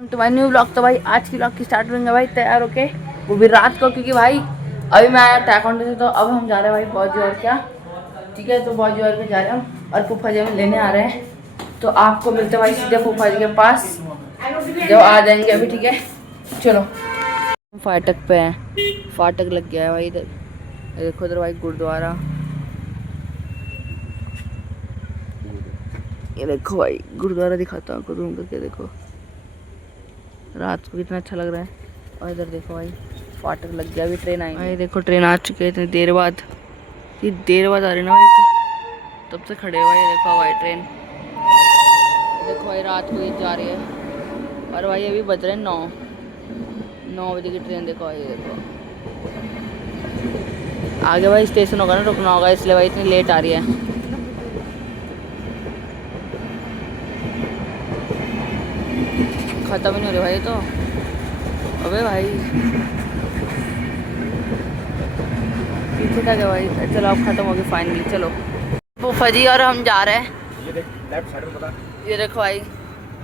तो भाई new blog. तो भाई आज की ब्लॉग की स्टार्ट करेंगे भाई तैयार होके, वो भी रात को, क्योंकि भाई अभी मैं आया टाइकोंडो से, तो अब हम जा रहे हैं भाई बॉजी और क्या, ठीक है। तो बॉजी और के जा रहे हैं हम, और फूफा जी हमें लेने आ रहे हैं। तो आपको मिलते हैं भाई सीधे फूफा जी के पास जब आ जाएंगे अभी, ठीक है। चलो फाटक पे है, फाटक लग गया है भाई इधर, देखो इधर भाई गुरुद्वारा, ये देखो भाई गुरुद्वारा दिखाता हूँ आपको जूम करके, देखो रात को कितना अच्छा लग रहा है। और इधर देखो भाई फाटक लग गया, अभी ट्रेन आई भाई, देखो ट्रेन आ चुकी है इतनी देर बाद, इतनी देर बाद आ रही ना भाई, तो तब से खड़े हुआ ये देखो भाई ट्रेन, देखो भाई रात को ये जा रही है। और भाई अभी बज रहे हैं 9 बजे की ट्रेन, देखो भाई देखो आगे भाई स्टेशन होगा ना, रुकना होगा, इसलिए भाई इतनी लेट आ रही है। ख़त्म ही नहीं हो रही भाई तो, अबे भाई पीछे तक है भाई। चलो अब ख़त्म हो गई फाइनली, चलो फूफा जी और हम जा रहे हैं। ये देख लेफ्ट साइड में बता, ये देखो भाई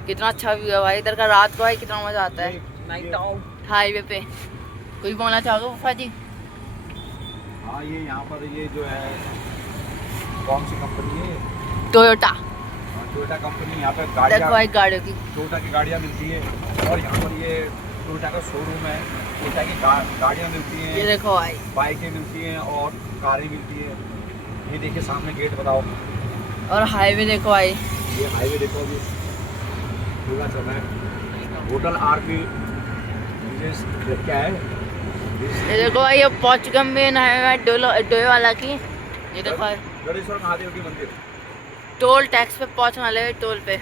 कितना अच्छा व्यू है भाई इधर का, रात को भाई कितना मज़ा आता है नाइट आउट हाईवे पे। कुछ बोलना चाहोगे फूफा जी? हाँ ये यहाँ पर ये जो है कौन सी कंपनी है? टोयोटा। टोयोटा कंपनी, यहाँ पे देखो गाड़ियाँ, भाई गाड़ियों की, टोयोटा की गाड़ियाँ मिलती है। और यहाँ पर ये टोयोटा का शोरूम है, टोयोटा की गाड़ियाँ मिलती हैं, ये देखो भाई बाइकें मिलती हैं और कारें मिलती हैं। ये देखिए सामने गेट, बताओ। और हाईवे देखो भाई, ये हाईवे देखो, अभी पूरा चल रहा है। होटल आरपी क्या है? ये देखो भाई ये पहुंच चुके हम मेन हाईवे डोयो वाला की। ये देखो भाई गणेश्वर महादेव की मंदिर, टोल टैक्स पे पहुंचने वाले हैं, टोल पे।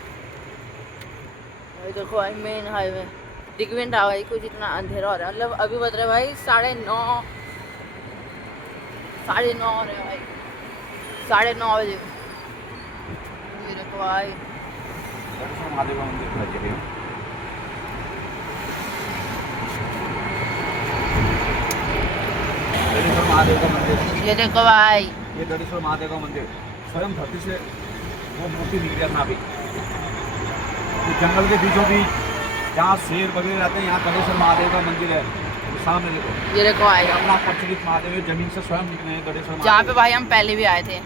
भाई देखो भाई मेन हाईवे दिख भी नहीं रहा भाई, कुछ इतना अंधेरा हो रहा है, मतलब अभी बज रहे भाई 9:30 हो रहे हैं भाई, 9:30 बजे। ये देखो भाई गणेश्वर महादेव का मंदिर है ये। गणेश्वर महादेव का मंदिर, ये देखो भाई, ये गणेश्वर महादेव का मंदिर स्वयं धरती से वो मूर्ति निकली ना अभी, तो जंगल के बीचों बीच जहाँ शेर वगैरह रहते हैं, यहाँ गणेश्वर महादेव का मंदिर है। तो सामने देखो, ये देखो भाई अपना प्रचलित महादेव है, जमीन से स्वयं निकले हैं गणेश्वर महादेव, जहाँ पे भाई हम पहले भी आए थे।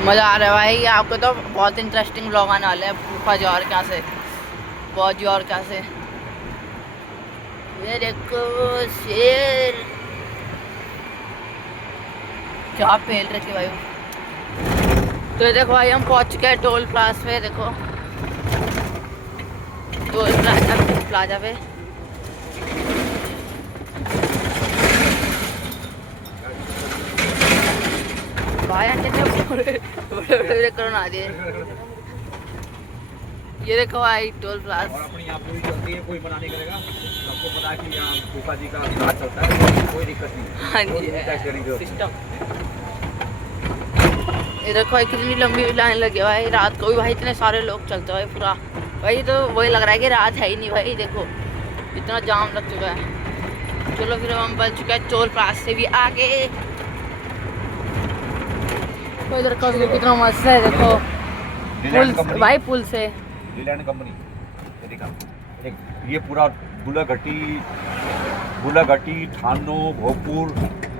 मज़ा आ रहा है भाई, आपको तो बहुत इंटरेस्टिंग ब्लॉग आने वाले हैं फूफा जी और क्या से, बॉजी और क्या से। ये देखो शेर क्या पेल रखे भाई। तो ये देखो भाई हम पहुंच चुके हैं टोल प्लाजा पे, देखो टोल प्लाजा पे। भाई अंडे बड़े करो ना दिए। ये देखो भाई टोल प्लाजा, और अपनी यहाँ पूरी चलती है, कोई मना नहीं करेगा, सबको पता है कि यहाँ फूफा जी का राज चलता है, कोई दिक्कत नहीं। हाँ जी टैक्स करेंगे सिस्टम। ये देखो भाई कितनी लंबी लाइन लगी है भाई, रात को भी भाई इतने सारे लोग चलते हैं भाई पूरा, भाई तो वही लग रहा है कि रात है ही नहीं भाई, देखो इतना जाम लग चुका है। चलो फिर हम बच चुके हैं टोल प्लाजा से भी आगे। तो इधर का व्यू कितना मस्त है, देखो पुल भाई, पुल से लीलैंड कंपनी, ये देखा, ये पूरा बुलाघटी, थानो, भोजपुर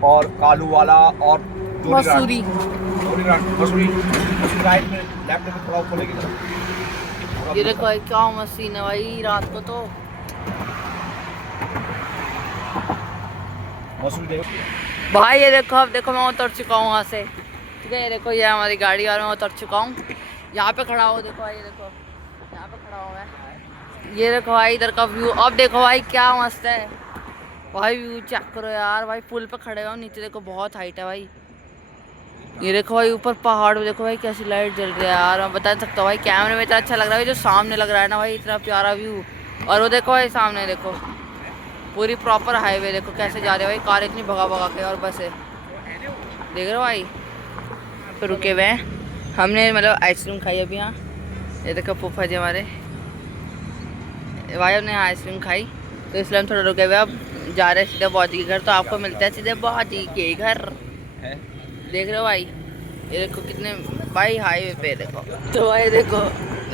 और कालूवाला और मसूरी। मसूरी राइट में, लेफ्ट में थोड़ा ऊपर लेके। ये देखो भाई क्या मस्त सीन है भाई रात को तो। मसूरी देखो भाई ये देखो, अब देखो मैं उतर चुका हूँ वहाँ से, ठीक है। ये देखो ये हमारी गाड़ी और मैं उतर चुका हूँ, यहाँ पे खड़ा हो, देखो भाई ये देखो यहाँ पे खड़ा हूँ मैं। ये देखो भाई इधर का व्यू, अब देखो भाई क्या मस्त है भाई, व्यू चेक करो यार भाई, पुल पे खड़े हो, नीचे देखो बहुत हाइट है भाई। ये देखो भाई ऊपर पहाड़, देखो भाई कैसी लाइट जल रही है यार, मैं बता सकता हूँ भाई, कैमरे में इतना अच्छा लग रहा है जो सामने लग रहा है ना भाई, इतना प्यारा व्यू। और वो देखो भाई सामने देखो पूरी प्रॉपर हाईवे, देखो कैसे जा रहे हैं भाई कार इतनी भगा भगा के, और बसें देख रहे हो भाई। तो रुके हुए हैं हमने, मतलब आइसक्रीम खाई अभी यहाँ। ये देखो फूफा जी हमारे, भाई हमने आइसक्रीम खाई तो इसलिए हम थोड़ा रुके हुए, अब जा रहे हैं सीधे बाजी के घर। तो आपको मिलता है सीधे बाजी के घर। देख रहे हो भाई, ये देखो कितने भाई हाईवे पे देखो। तो भाई देखो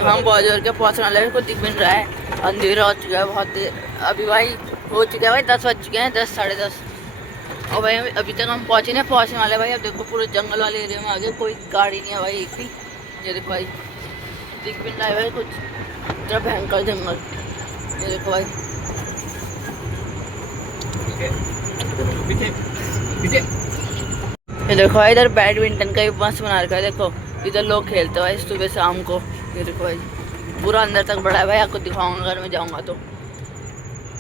हम बाजार के पहुँचने वाले, कुछ दिख मिल रहा है, अंधेरा हो चुका है बहुत देर। अभी भाई हो चुका है भाई 10 बज चुके हैं, 10 साढ़े 10। और भाई अभी तक हम पहुँचने वाले भाई। अब देखो पूरे जंगल वाले एरिया में आगे कोई गाड़ी नहीं है भाई एक भी। ये देखो भाई दिख मिल रहा है भाई कुछ इतना भयंकर जंगल। ये देखो भाई ये देखो भाई इधर बैडमिंटन का भी मस्त बना रखा है। देखो इधर लोग खेलते हैं भाई सुबह शाम को। ये देखो भाई पूरा अंदर तक बड़ा है भाई, आपको दिखाऊंगा अगर मैं जाऊंगा तो।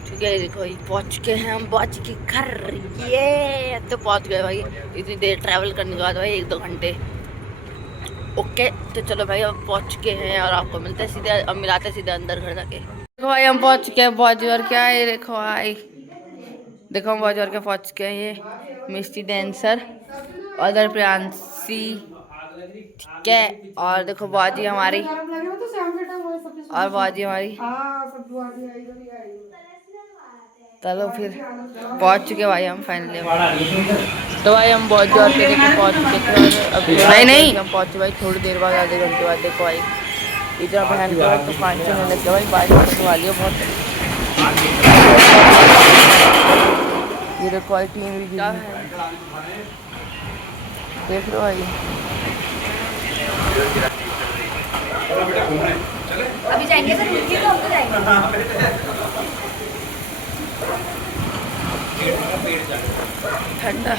ठीक है ये देखो भाई पहुंच चुके हैं हम बाजी के घर। ये तो पहुंच गए भाई, इतनी देर ट्रैवल करने के बाद भाई 1-2 घंटे। ओके तो चलो भाई अब पहुंच चुके हैं और आपको मिलते हैं सीधे, अब मिलाते हैं सीधे अंदर घर जाके। देखो भाई हम पहुंच चुके हैं बाजी। और क्या है ये देखो भाई, देखो हम बाजी के पहुंच चुके हैं। ये मिस्टी डांसर और इधर प्रियांशी। ठीक है और देखो बाजी हमारी, और बाजी हमारी। चलो फिर पहुंच चुके भाई हम फाइनली। तो भाई हम बहुत जोर पे देखो पहुंच चुके थे और अभी नहीं हम पहुंचे भाई थोड़ी देर बाद, आधे घंटे बाद। देखो भाई इतना भयंकर तूफान चलने लग गया भाई, बारिश होने वाली है बहुत। ये देखो भाई टीम भी गिरी, देख लो भाई। अभी जाएंगे सर, तो हम तो जाएंगे। ठंडा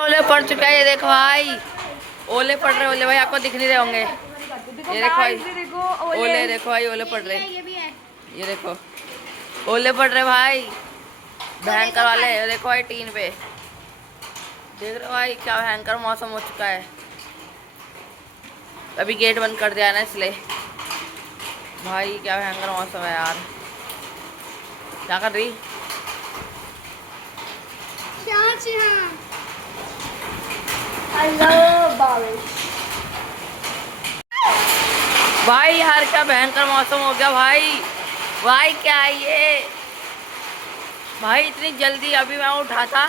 ओले पड़ चुका है। ये देखो भाई ओले पड़ रहे, ओले भाई आपको दिख नहीं रहे होंगे। ये देखो भाई ओले, देखो भाई ओले पड़ रहे, ये देखो ओले पड़ रहे भाई भयंकर वाले। ये देखो भाई टीन पे, देख रहे हो भाई क्या भयंकर मौसम हो चुका है। अभी गेट बंद कर दिया है ना इसलिए। भाई क्या भयंकर मौसम है यार। क्या कर रही भाई यार, क्या भयंकर मौसम हो गया भाई। भाई क्या है ये भाई, इतनी जल्दी अभी मैं उठा था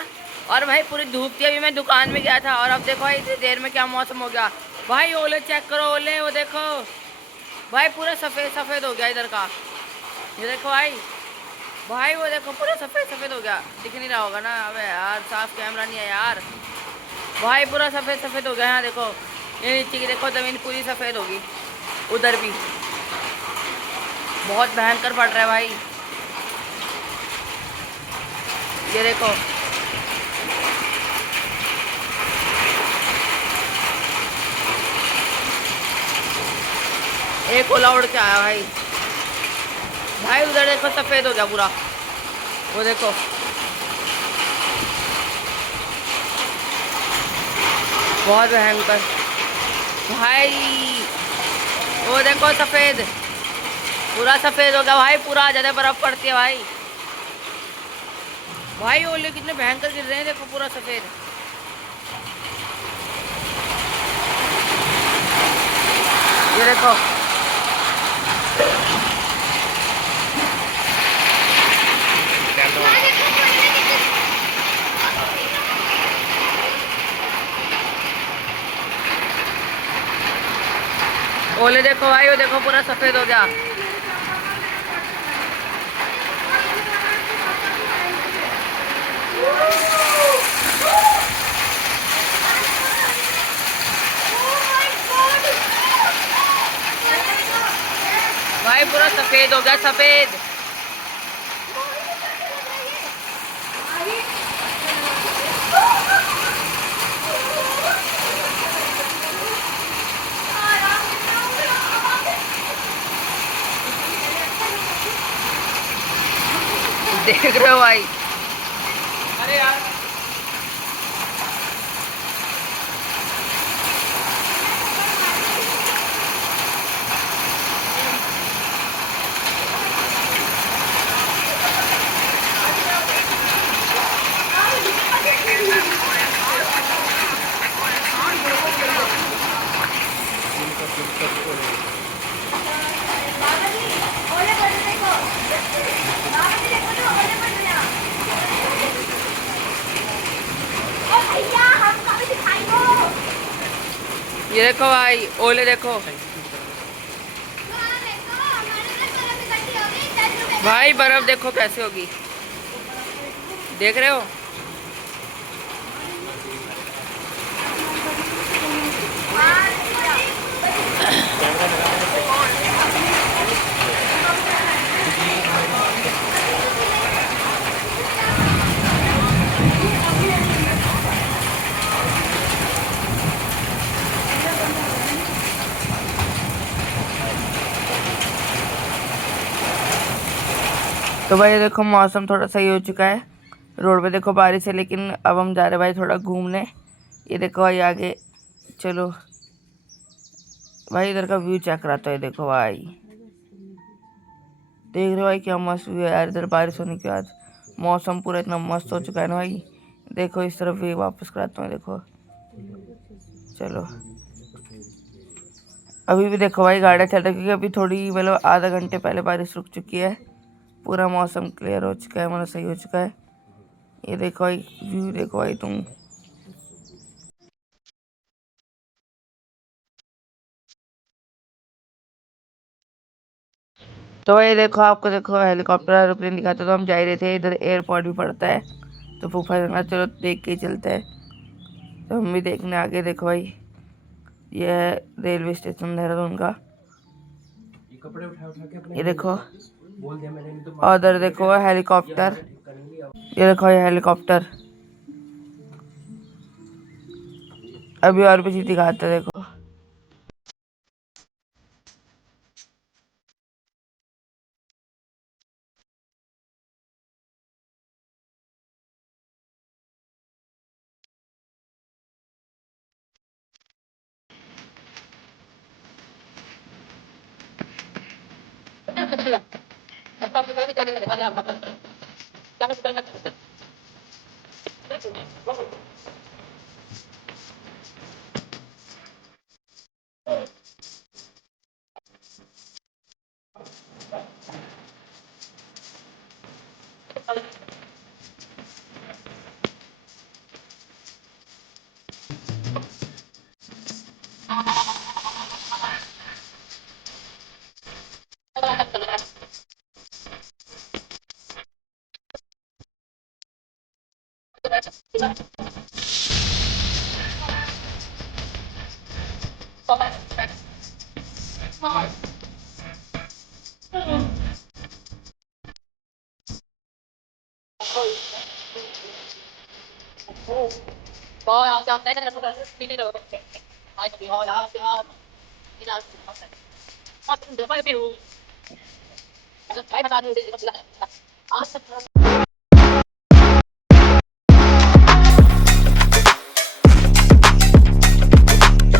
और भाई पूरी धूप थी। अभी मैं दुकान में गया था और अब देखो भाई इतनी देर में क्या मौसम हो गया भाई। ओले चेक करो, ओले वो देखो भाई पूरा सफ़ेद सफ़ेद हो गया इधर का। ये देखो भाई, भाई वो देखो पूरा सफ़ेद सफ़ेद हो गया, दिख नहीं रहा होगा ना। अबे यार साफ कैमरा नहीं है यार। भाई पूरा सफ़ेद सफ़ेद हो गया। यहाँ देखो ये नीचे की देखो ज़मीन पूरी सफ़ेद होगी, उधर भी बहुत भयंकर पड़ रहा है भाई। ये देखो एक ओला उड़ के आया भाई। भाई उधर देखो सफ़ेद हो गया पूरा, वो देखो बहुत भयंकर भाई। वो देखो सफ़ेद, पूरा सफ़ेद हो गया भाई, पूरा ज़्यादा बर्फ़ पड़ती है भाई। भाई ओले कितने भयंकर गिर रहे हैं, देखो पूरा सफ़ेद। ये देखो ओले देखो भाई, वो देखो पूरा सफ़ेद हो गया। भाई पूरा सफ़ेद हो गया, सफ़ेद। देख रहे हो भाई, अरे ये देखो भाई ओले देखो भाई, बर्फ देखो कैसे होगी, देख रहे हो। तो भाई देखो मौसम थोड़ा सही हो चुका है, रोड पे देखो बारिश है, लेकिन अब हम जा रहे हैं भाई थोड़ा घूमने। ये देखो भाई आगे, चलो भाई इधर का व्यू चेक कराता है। देखो भाई, देख रहे हो भाई क्या मस्त व्यू है यार, इधर बारिश होने के बाद मौसम पूरा इतना मस्त हो चुका है ना भाई। देखो इस तरफ भी वापस कराता हूँ, देखो चलो। अभी भी देखो भाई गाड़ी चल रही है, क्योंकि अभी थोड़ी मतलब आधा घंटे पहले बारिश रुक चुकी है, पूरा मौसम क्लियर हो चुका है, मतलब सही हो चुका है। ये देखो भाई व्यू, देखो भाई तुम। तो भाई देखो, आपको देखो हेलीकॉप्टर एरोप्लेन दिखाते, तो हम जा ही रहे थे, इधर एयरपोर्ट भी पड़ता है, तो फूफा ने चलो देख के ही चलते हैं, तो हम भी देखने आगे। देखो भाई ये है रेलवे स्टेशन देहरादून का, ये देखो। और उधर देखो हेलीकॉप्टर, ये देखो ये हेलीकॉप्टर। अभी और भी चीज दिखाते हैं, देखो।